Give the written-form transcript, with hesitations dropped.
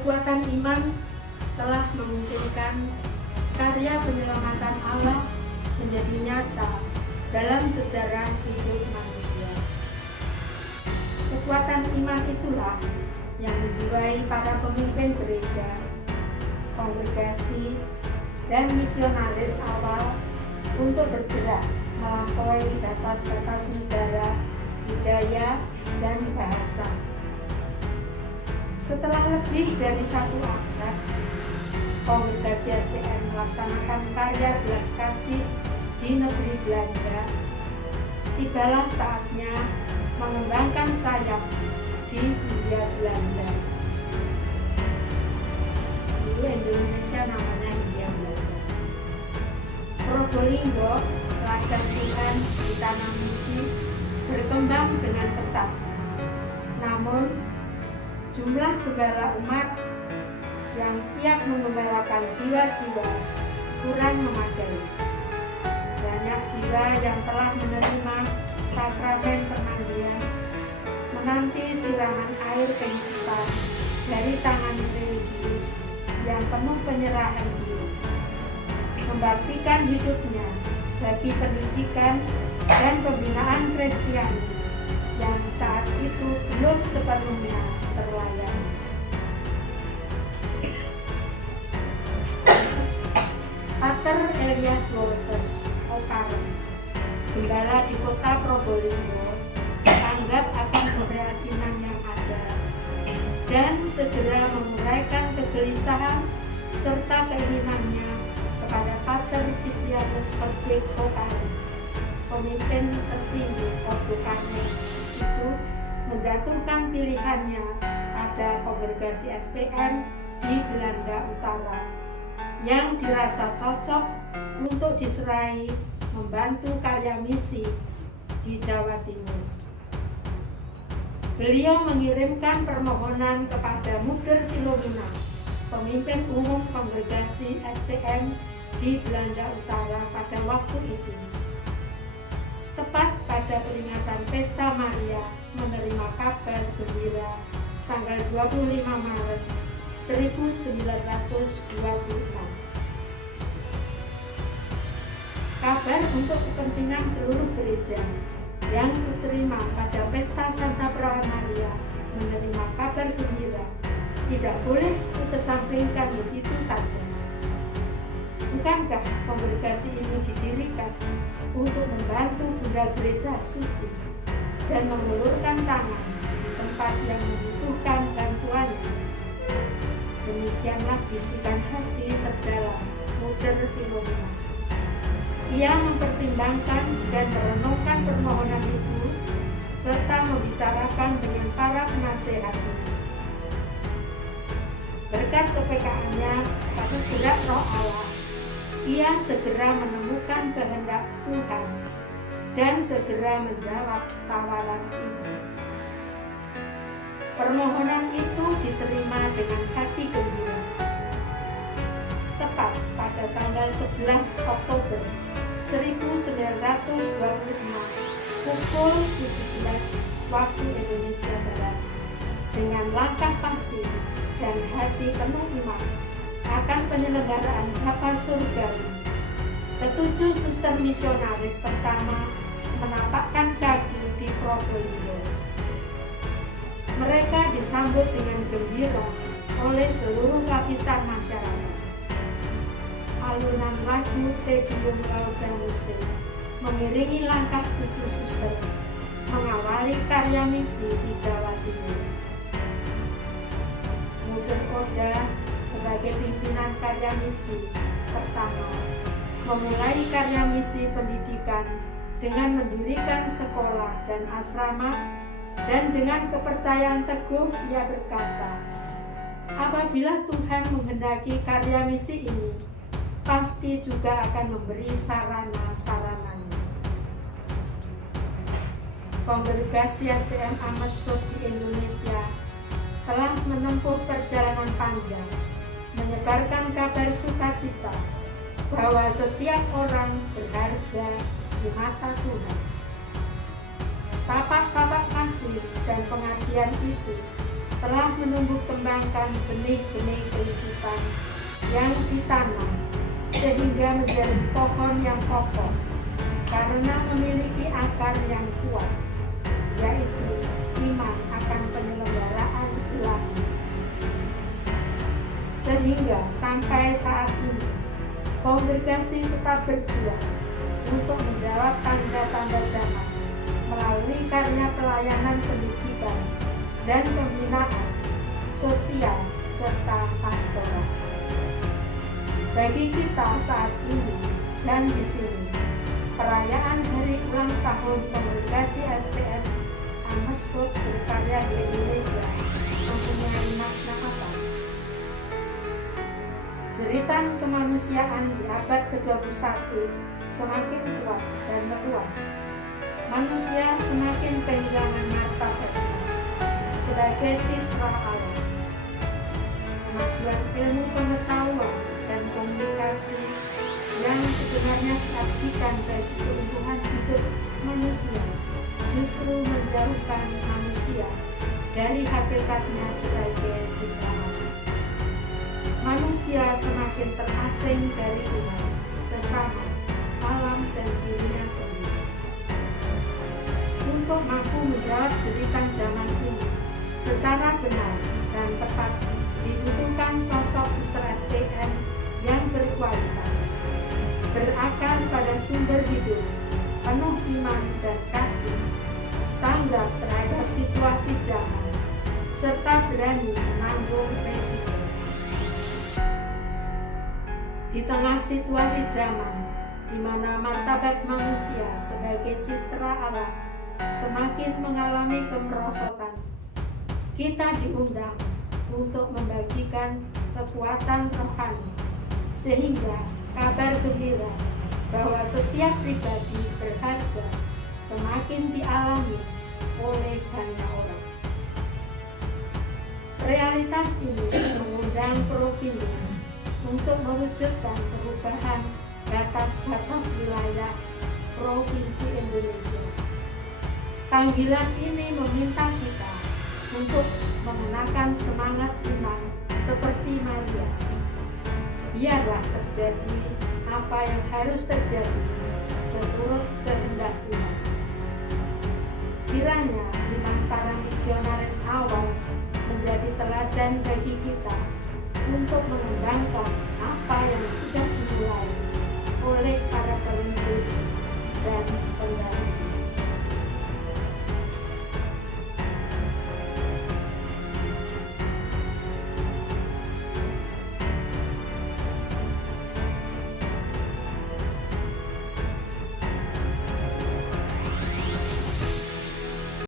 Kekuatan iman telah memungkinkan karya penyelamatan Allah menjadi nyata dalam sejarah hidup manusia. Kekuatan iman itulah yang menjiwai para pemimpin gereja, kongregasi, dan misionaris awal untuk bergerak melampaui batas-batas negara, budaya, dan bahasa. Setelah lebih dari 1 abad, kongregasi SPM melaksanakan karya belas kasih di negeri Belanda. Tibalah saatnya mengembangkan sayap di Hindia Belanda. Dulu Indonesia namanya Hindia Belanda. Probolinggo, ladang Tuhan di tanah misi, berkembang dengan pesat. Namun, jumlah gembala umat yang siap mengembalakan jiwa-jiwa kurang memadai. Banyak jiwa yang telah menerima sakramen pemandian, menanti siraman air kehidupan dari tangan religius yang penuh penyerahan diri, membaktikan hidupnya bagi pendidikan dan pembinaan Kristiani yang saat itu belum sepenuhnya terlayani. Pater Elias Wolters Okarem, gembala di kota Probolinggo, tanggap akan keprihatinan yang ada dan segera menguraikan kegelisahan serta keinginannya kepada Pater Siprianus Pertwee Okarem, pemimpin tertinggi Ordo Karmel itu, menjatuhkan pilihannya pada kongregasi SPM di Belanda Utara yang dirasa cocok untuk diserai membantu karya misi di Jawa Timur. Beliau mengirimkan permohonan kepada Moeder Philomena, pemimpin umum kongregasi SPM di Belanda Utara pada waktu itu. Tepat pada peringatan Pesta Maria menerima kabar gembira tanggal 25 Maret 1926. Kabar untuk kepentingan seluruh gereja yang diterima pada Pesta Santa Praha Maria menerima kabar gembira tidak boleh dikesampingkan begitu saja. Bukankah kongregasi ini didirikan untuk membantu Bunda Gereja Suci dan mengulurkan tangan di tempat yang membutuhkan bantuannya? Demikianlah bisikan hati terdalam Moeder Philomena. Ia mempertimbangkan dan merenungkan permohonan itu serta membicarakan dengan para penasehatnya. Berkat kepekaannya pada gerak Roh Allah, ia segera menemukan kehendak Tuhan dan segera menjawab tawaran itu. Permohonan itu diterima dengan hati gembira. Tepat pada tanggal 11 Oktober 1926 pukul 17 waktu Indonesia Barat, dengan langkah pasti dan hati penuh iman akan penyelenggaraan Bapa Surgawi, ketujuh suster misionaris pertama menapakkan kaki di Probolinggo. Mereka disambut dengan gembira oleh seluruh lapisan masyarakat. Alunan lagu Te Deum Laudamus Dei mengiringi langkah 7 suster mengawali karya misi di Jawa Timur. Moeder Oda sebagai pimpinan karya misi pertama memulai karya misi pendidikan dengan mendirikan sekolah dan asrama, dan dengan kepercayaan teguh ia berkata, apabila Tuhan menghendaki karya misi ini, pasti juga akan memberi sarana-sarananya. Kongregasi SPM Amersfoort di Indonesia telah menempuh perjalanan panjang, menyebarkan kabar sukacita bahwa setiap orang berharga di mata Tuhan. Tapak-tapak kasih dan pengabdian itu telah menumbuh kembangkan benih-benih kehidupan yang ditanam sehingga menjadi pohon yang kokoh karena memiliki akar yang kuat, yaitu iman akan penyelenggaraan ilahi. Sehingga sampai saat ini kongregasi tetap berjuang untuk menjawab tanda-tanda zaman melalui karya pelayanan pendidikan dan pembinaan sosial serta pastoral. Bagi kita saat ini dan di sini, perayaan hari ulang tahun kongregasi STM Amersfoort berkarya di Indonesia mempunyai makna apa? Jeritan kemanusiaan di abad ke-21 semakin kuat dan meluas. Manusia semakin kehilangan martabatnya sebagai citra Allah. Kemajuan ilmu pengetahuan dan komunikasi yang sebenarnya diabdikan bagi keutuhan hidup manusia justru menjauhkan manusia dari hakikatnya sebagai ciptaan Allah. Manusia semakin terasing dari umat, sesama, alam, dan dirinya sendiri. Untuk mampu menjawab jeritan zaman ini secara benar dan tepat, dibutuhkan sosok suster STM yang berkualitas, berakar pada sumber hidup, penuh iman dan kasih, tanggap terhadap situasi zaman, serta berani menanggung resiko. Di tengah situasi zaman, di mana martabat manusia sebagai citra Allah semakin mengalami kemerosotan, kita diundang untuk membagikan kekuatan rohani, sehingga kabar gembira bahwa setiap pribadi berharga semakin dialami oleh banyak orang. Realitas ini mengundang Propindo untuk mewujudkan perubahan batas-batas wilayah Provinsi Indonesia. Panggilan ini meminta kita untuk mengenakan semangat iman seperti Maria. Biarlah terjadi apa yang harus terjadi seturut kehendak Tuhan. Kiranya iman para misionaris awal menjadi teladan bagi kita untuk mengembangkan apa yang sudah dimulai oleh para perintis dan pendahulu.